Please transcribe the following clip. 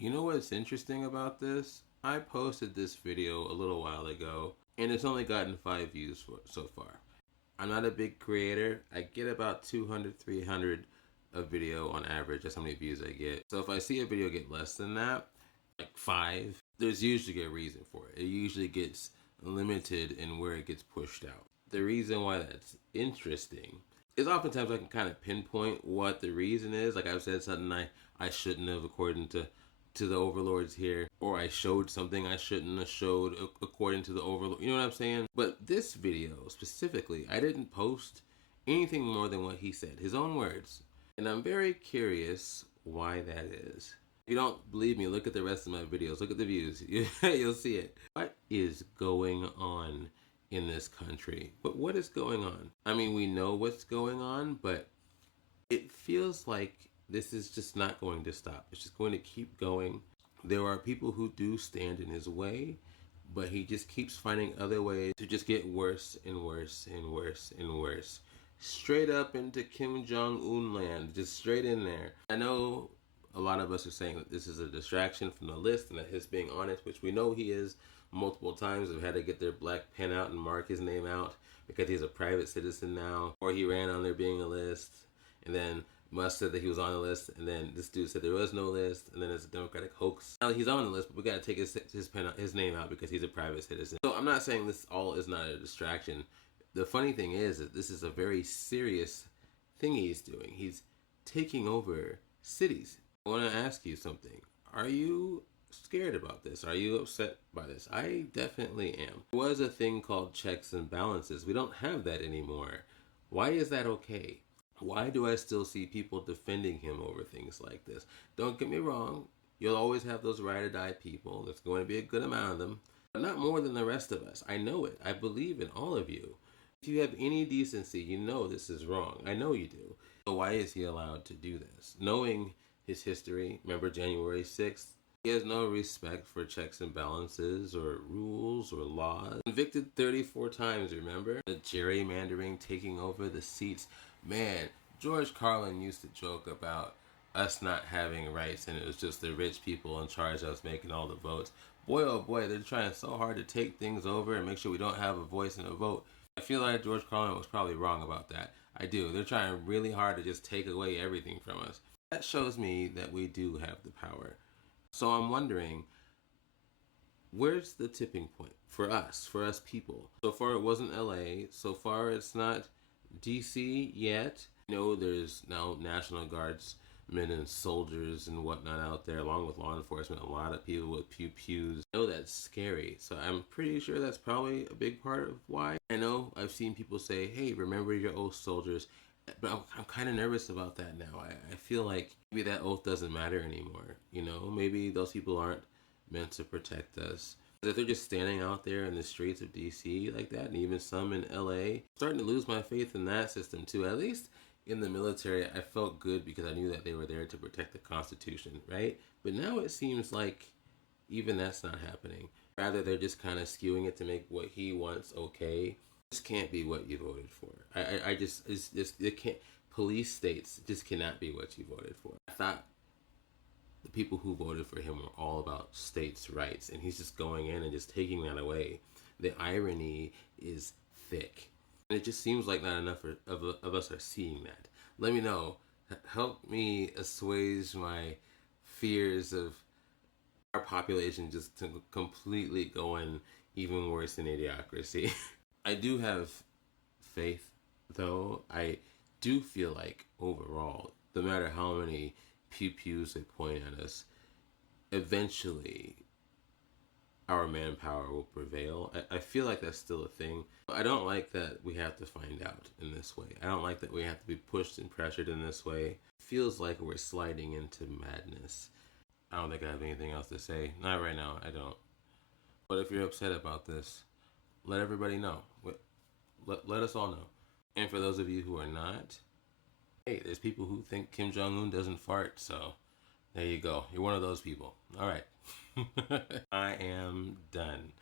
You know what's interesting about this? I posted this video a little while ago, and it's only gotten 5 views so far. I'm not a big creator. I get about 200, 300 a video on average. That's how many views I get. So if I see a video get less than that, like 5, there's usually a reason for it. It usually gets limited in where it gets pushed out. The reason why that's interesting is oftentimes I can kind of pinpoint what the reason is. Like I've said something I shouldn't have according to the overlords here, or I showed something I shouldn't have showed according to the overlord. You know what I'm saying? But this video specifically, I didn't post anything more than what he said, his own words. And I'm very curious why that is. If you don't believe me, look at the rest of my videos. Look at the views. You'll see it. What is going on in this country? But what is going on? I mean, we know what's going on, but it feels like this is just not going to stop. It's just going to keep going. There are people who do stand in his way, but he just keeps finding other ways to just get worse and worse and worse and worse. Straight up into Kim Jong-un land, just straight in there. I know a lot of us are saying that this is a distraction from the list and that his being honest, which we know he is multiple times, have had to get their black pen out and mark his name out because he's a private citizen now, or he ran on there being a list, and then Musk said that he was on the list, and then this dude said there was no list, and then it's a Democratic hoax. Now he's on the list, but we got to take his name out because he's a private citizen. So I'm not saying this all is not a distraction. The funny thing is that this is a very serious thing he's doing. He's taking over cities. I want to ask you something. Are you scared about this? Are you upset by this? I definitely am. There was a thing called checks and balances. We don't have that anymore. Why is that okay? Why do I still see people defending him over things like this? Don't get me wrong. You'll always have those ride or die people. There's going to be a good amount of them, but not more than the rest of us. I know it. I believe in all of you. If you have any decency, you know this is wrong. I know you do. So why is he allowed to do this? Knowing his history, remember January 6th? He has no respect for checks and balances or rules or laws. Convicted 34 times, remember? The gerrymandering, taking over the seats. Man, George Carlin used to joke about us not having rights and it was just the rich people in charge that was making all the votes. Boy, oh boy, they're trying so hard to take things over and make sure we don't have a voice and a vote. I feel like George Carlin was probably wrong about that. I do. They're trying really hard to just take away everything from us. That shows me that we do have the power. So I'm wondering, where's the tipping point for us people? So far it wasn't LA. So far it's not DC yet. You know, there's now National Guardsmen and soldiers and whatnot out there, along with law enforcement, a lot of people with pew-pews. I know that's scary, so I'm pretty sure that's probably a big part of why. I know I've seen people say, hey, remember your oath, soldiers. But I'm kind of nervous about that now. I feel like maybe that oath doesn't matter anymore. You know, maybe those people aren't meant to protect us. If they're just standing out there in the streets of DC like that, and even some in LA, I'm starting to lose my faith in that system too. At least in the military, I felt good because I knew that they were there to protect the Constitution, right? But now it seems like even that's not happening. Rather, they're just kind of skewing it to make what he wants okay. This can't be what you voted for. It can't. Police states just cannot be what you voted for. I thought the people who voted for him were all about states' rights, and he's just going in and just taking that away. The irony is thick, and it just seems like not enough of us are seeing that. Let me know. Help me assuage my fears of our population just completely going even worse in idiocracy. I do have faith, though. I do feel like overall, no matter how many pew-pews they point at us, eventually our manpower will prevail. I feel like that's still a thing. I don't like that we have to find out in this way. I don't like that we have to be pushed and pressured in this way. It feels like we're sliding into madness. I don't think I have anything else to say. Not right now, I don't. But if you're upset about this, let everybody know. Let us all know. And for those of you who are not, hey, there's people who think Kim Jong-un doesn't fart, so there you go. You're one of those people. All right. I am done.